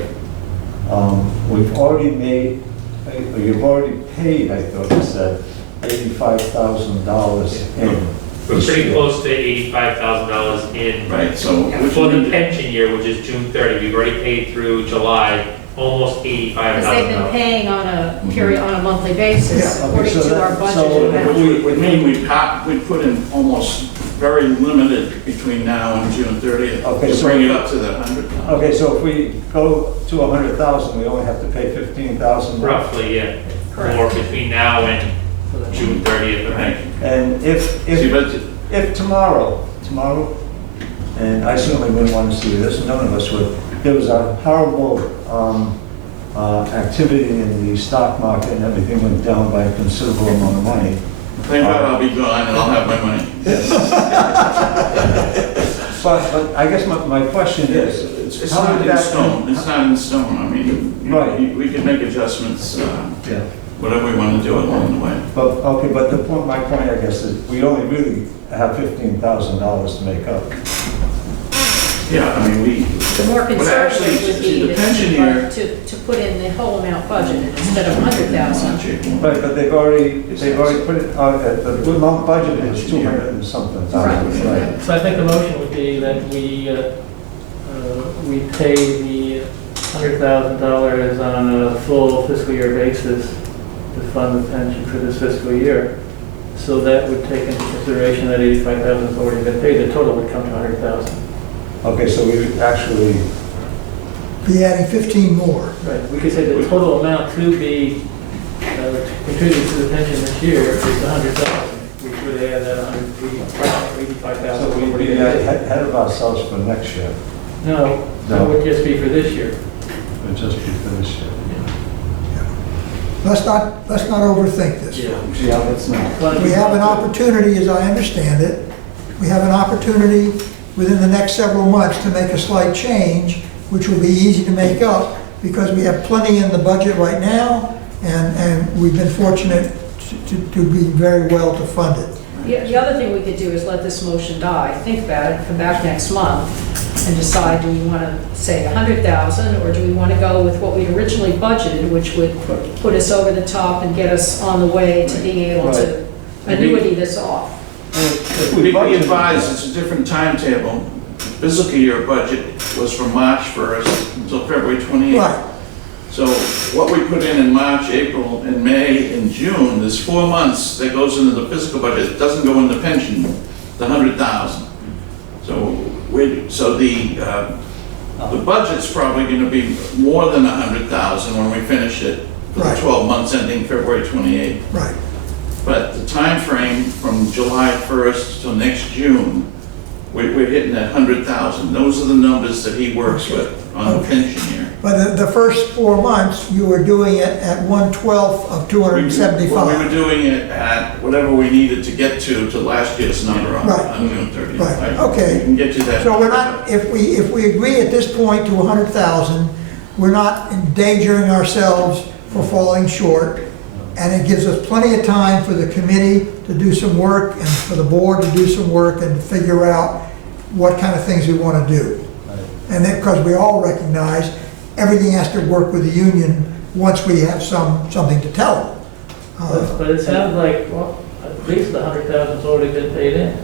we've already made, or you've already paid, I thought you said, $85,000 in. We're pretty close to $85,000 in. Right, so. For the pension year, which is June 30, we've already paid through July, almost $85,000. Because they've been paying on a period, on a monthly basis, Yeah. according to our budget. Which would mean we put in almost very limited between now and June 30th to bring it up to the 100,000. Okay, so if we go to 100,000, we only have to pay 15,000? Roughly, yeah. Correct. Or between now and June 30th, right? And if tomorrow, and I certainly wouldn't want to see this, none of us would, there was a horrible activity in the stock market and everything went down by a considerable amount of money. Thank God I'll be gone and I'll have my money. But I guess my question is, It's not in stone, it's not in stone, I mean, Right. we can make adjustments, whatever we want to do along the way. but my point, I guess, is we only really have $15,000 to make up. Yeah, I mean, The more But actually, conservative would be the pension year- to put in the whole amount budgeted instead of 100,000. Right, but they've already put it, the amount budgeted is 200 and something thousand. Right. So I think the motion would be that we pay the $100,000 on a full fiscal year basis to fund the pension for this fiscal year. So that would take into consideration that 85,000 has already been paid. The total would come to 100,000. Okay, so we would actually, Be adding 15 more. Right. We could say the total amount to be contributed to the pension this year is 100,000. We could add that 85,000. so we'd be ahead of ourselves for next year. No, that would just be for this year. It would just be for this year. Let's not overthink this. Yeah, that's not. We have an opportunity, as I understand it, we have an opportunity within the next several months to make a slight change, which will be easy to make up, because we have plenty in the budget right now, and we've been fortunate to be very well to fund it. The other thing we could do is let this motion die, think about it, come back next month, and decide, do we want to say 100,000, or do we want to go with what we originally budgeted, which would put us over the top and get us on the way to being able to annuity this off? Be advised, it's a different timetable. Fiscal year budget was from March 1st until February 28th. Right. So what we put in March, April, and May, and June, there's 4 months that goes into the fiscal budget. It doesn't go in the pension, the 100,000. So the budget's probably going to be more than 100,000 when we finish it for the Right. 12 months ending February 28th. Right. But the time frame from July 1st till next June, we're hitting that 100,000. Those are the numbers that he works with on the pension year. But the first 4 months, you were doing it at 1/12 of 275. Well, we were doing it at whatever we needed to get to last year's number on Right. on June 30th. Right, I okay. can get you that. So we're not, if we agree at this point to 100,000, we're not endangering ourselves for falling short, and it gives us plenty of time for the committee to do some work and for the board to do some work and figure out what kind of things we want to do. And then, because we all recognize everything has to work with the union once we have something to tell them. But it sounds like, well, at least the 100,000's already been paid in,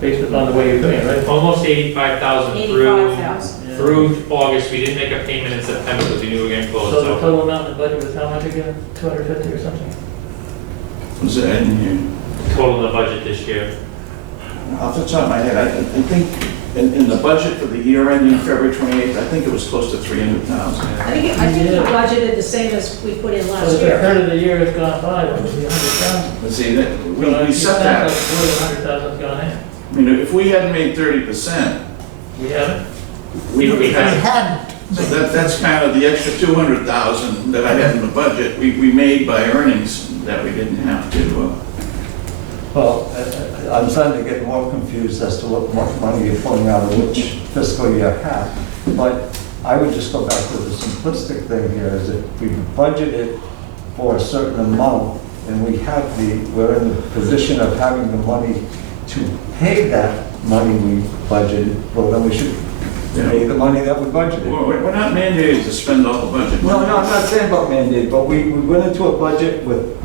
based upon the way you're doing it, right? Almost 85,000 85,000. through August. We didn't make a payment in September because we knew we were getting close. So the total amount in the budget was how much again? 250 or something? Was it in here? Total in the budget this year. Off the top of my head, I think in the budget for the year ending February 28th, I think it was close to 300,000. I think you budgeted the same as we put in So last if a year. third of the year has gone by, that would be 100,000. Let's see, we set that. More than 100,000's gone in. I mean, if we hadn't made 30%, We haven't? we We had. hadn't. So that's kind of the extra 200,000 that I had in the budget, we made by earnings that we didn't have to. Well, I'm starting to get more confused as to what money you're pulling out of which fiscal year half. But I would just go back to the simplistic thing here, is if we budgeted for a certain amount and we're in the position of having the money to pay that money we budgeted, well, then we should pay the money that we budgeted. We're not mandated to spend all the budget. No, I'm not saying about mandate, but we went into a budget with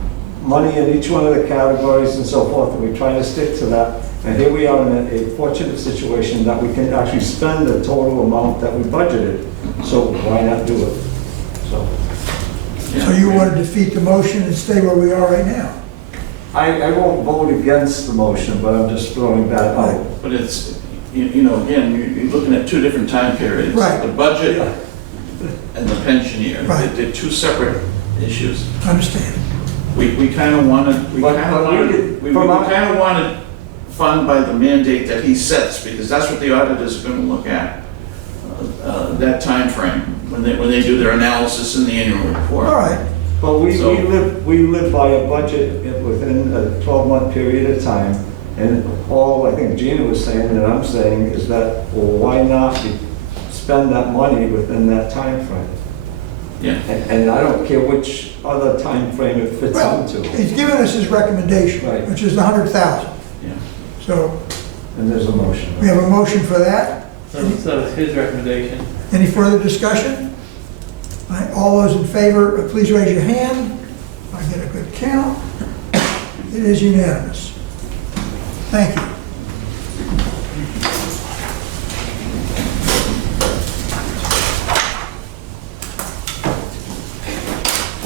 money in each one of the categories and so forth, and we're trying to stick to that. And here we are in a fortunate situation that we can actually spend the total amount that we budgeted. So why not do it? So you want to defeat the motion and stay where we are right now? I won't vote against the motion, but I'm just throwing that out. But it's, again, you're looking at two different time periods. Right. The budget and the pension year. Right. They're two separate issues. I understand. We kind of wanted, we kind of wanted fund by the mandate that he sets, because that's what the auditors are going to look at, that time frame when they do their analysis in the annual report. All right. But we live by a budget within a 12-month period of time, and all I think Gina was saying and I'm saying is that, well, why not spend that money within that time frame? Yeah. And I don't care which other time frame it fits Well, into. he's given us his recommendation, Right. which is the 100,000. Yeah. So And there's a motion. we have a motion for that. So it's his recommendation. Any further discussion? All right, all those in favor, please raise your hand. If I get a good count. It is unanimous. Thank you.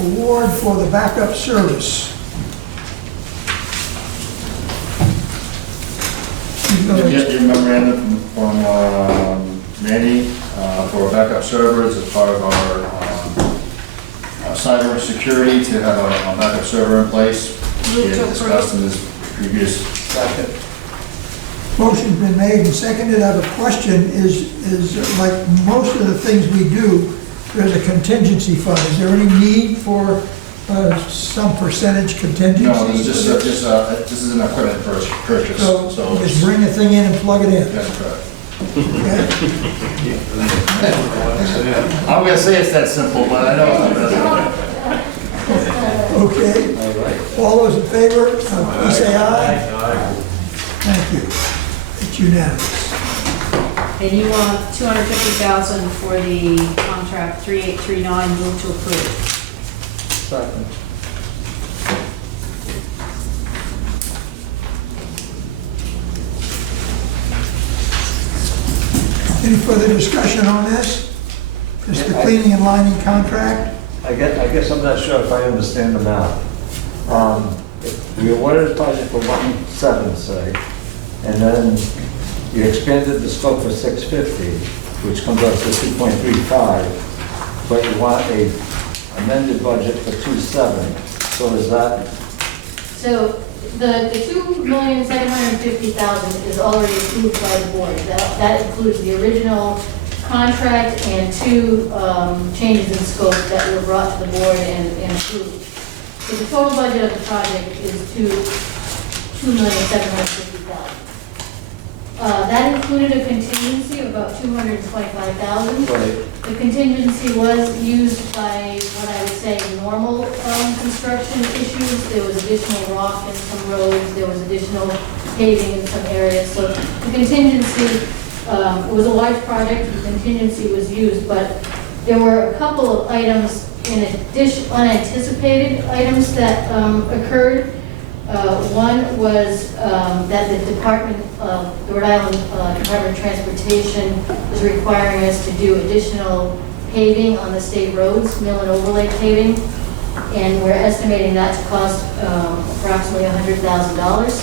award for the backup service. Who's gonna- Get your memorandum from Mandy for backup servers as part of our cyber security to have a backup server in place. He had discussed in his previous. Second. Motion's been made and seconded. I have a question. Is like most of the things we do, there's a contingency fund. Is there any need for some percentage contingency? No, this is this is an equipment purchase, So so. just bring the thing in and plug it in. That's correct. Okay? I'm gonna say it's that simple, but I know it's not that simple. Okay. All right. All those in favor, please say aye. Thank you. It's unanimous. And you want 250,000 for the contract 3839, move to approve. Second. Any further discussion on this? Just the cleaning and lining contract? I guess I'm not sure if I understand the math. If we awarded a project for 1.7, say, and then you expanded the scope for 650, which comes out to 2.35, but you want a amended budget for 2.7. So is that, So the 2,750,000 is already approved by the board. That includes the original contract and two changes in scope that were brought to the board and approved. So the total budget of the project is $2,750,000. That included a contingency of about $225,000. right, The contingency was used by what I would say normal construction issues. There was additional rock in some roads, there was additional paving in some areas. So the contingency, it was a large project, the contingency was used, but there were a couple of items in addition, unanticipated items that occurred. One was that the Department, the Rhode Island Department of Transportation is requiring us to do additional paving on the state roads, mill and overlay paving, and we're estimating that to cost approximately $100,000.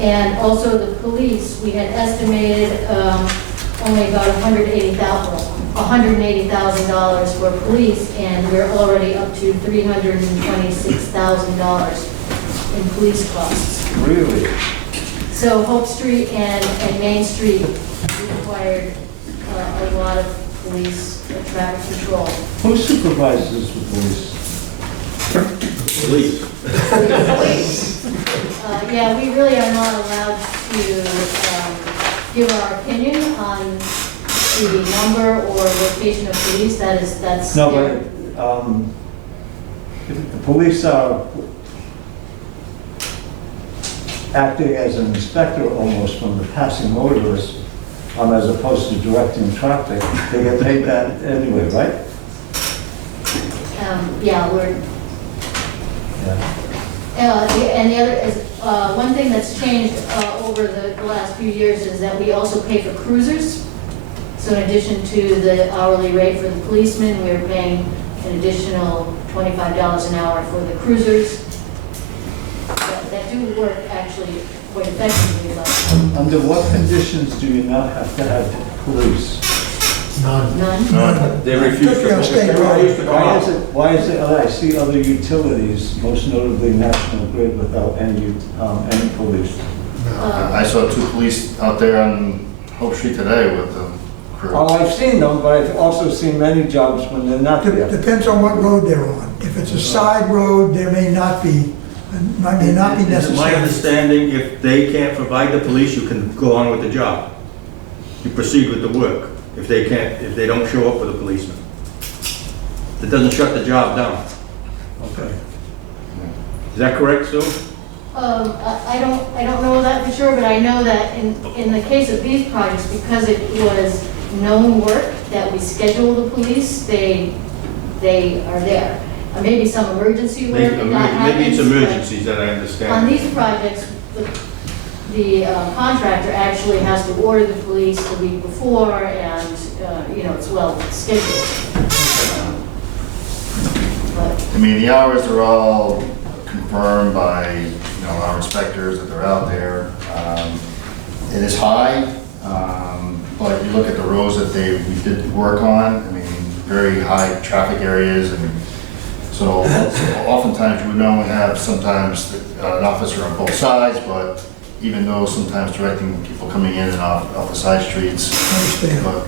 And also the police, we had estimated only about $180,000 for police, and we're already up to $326,000 in police costs. really? So Hope Street and Main Street required a lot of police traffic control. Who supervises the police? Please. Yeah, we really are not allowed to give our opinion on the number or location of police. That's No, their- but, if the police are acting as an inspector almost from the passing motorists, as opposed to directing traffic, they get paid that anyway, right? Yeah, we're, Yeah. and the other is, one thing that's changed over the last few years is that we also pay for cruisers. So in addition to the hourly rate for the policemen, we're paying an additional $25 an hour for the cruisers. That do work actually quite effectively, but Under what conditions do you not have to have police? none. They refuse Took you on to. state road. Why is it, I see other utilities, most notably National Grid, without any police? I saw two police out there on Hope Street today with the crew. Oh, I've seen them, but I've also seen many jobs when they're not there. Depends on what road they're on. If it's a side road, there may not be It's my necessary. understanding, if they can't provide the police, you can go on with the job. You proceed with the work, if they don't show up with a policeman. It doesn't shut the job down. Okay. Is that correct, Sue? I don't know that for sure, but I know that in the case of these projects, because it was known work that we schedule the police, they are there. Maybe some emergency work Maybe that happens. maybe it's but emergencies that I On understand. these projects, the contractor actually has to order the police the week before, and, it's well scheduled. But mean, the hours are all confirmed by, our inspectors that they're out there. It is high, but you look at the roads that we did work on, I mean, very high traffic areas, and so oftentimes you would only have sometimes an officer on both sides, but even though sometimes directing people coming in and off the side streets. Understand. But,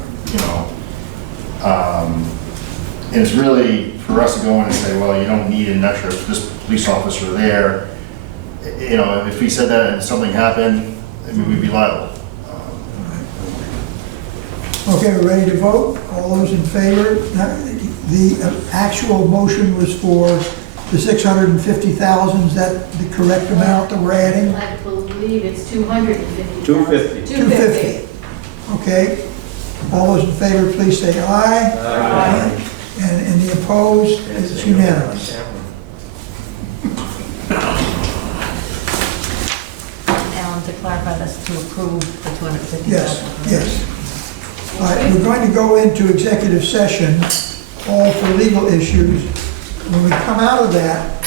and it's really for us to go in and say, well, you don't need an extra, this police officer there. If we said that and something happened, I mean, we'd be liable. Okay, we're ready to vote? All those in favor? The actual motion was for the 650,000, is that the correct amount that we're adding? I believe it's 250,000. 250. 250. Okay. All those in favor, please say aye. Aye. And any opposed? It's unanimous. Alan, to clarify, that's to approve the 250,000. Yes. All right, we're going to go into executive session, all for legal issues. When we come out of that,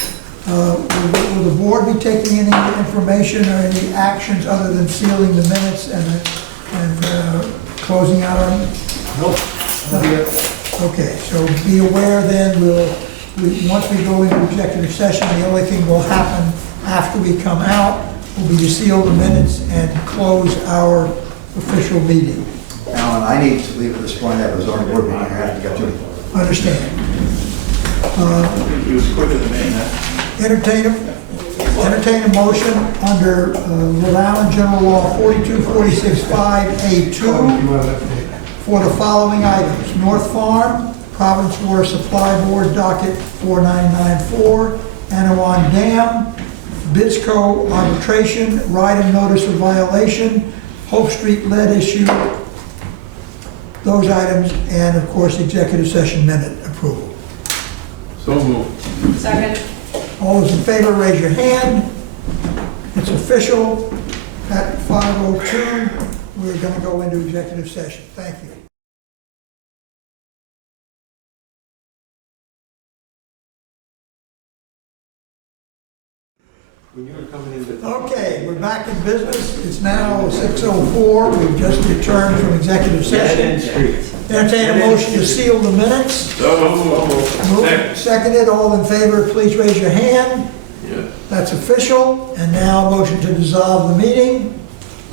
will the board be taking any information or any actions other than sealing the minutes and closing out on? Nope. Okay, so be aware then, once we go into executive session, the only thing will happen after we come out will be to seal the minutes and close our official meeting. Alan, I need to leave at this point. I have a zoning board meeting I have to get to. Understand? He was quicker than me, huh? Entertain a motion under Rhode Island General Law 42465A2 for the following items. North Farm, Providence Water Supply Board docket 4994, Anawan Dam, Bisco arbitration, write-in notice of violation, Hope Street lead issue, those items, and of course, executive session minute approval. So moved. Second. All those in favor, raise your hand. It's official. At 5:02, we're going to go into executive session. Thank you. Okay, we're back in business. It's now 6:04. We've just returned from executive session. Entertain a motion to seal the minutes. Moved, seconded. All in favor, please raise your hand. Yeah. That's official. And now a motion to dissolve the meeting.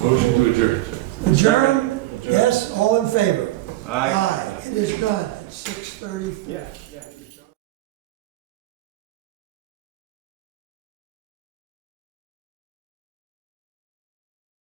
Motion to adjourn. Adjourn? Yes, all in favor? Aye. It is done. It's 6:30. Yeah.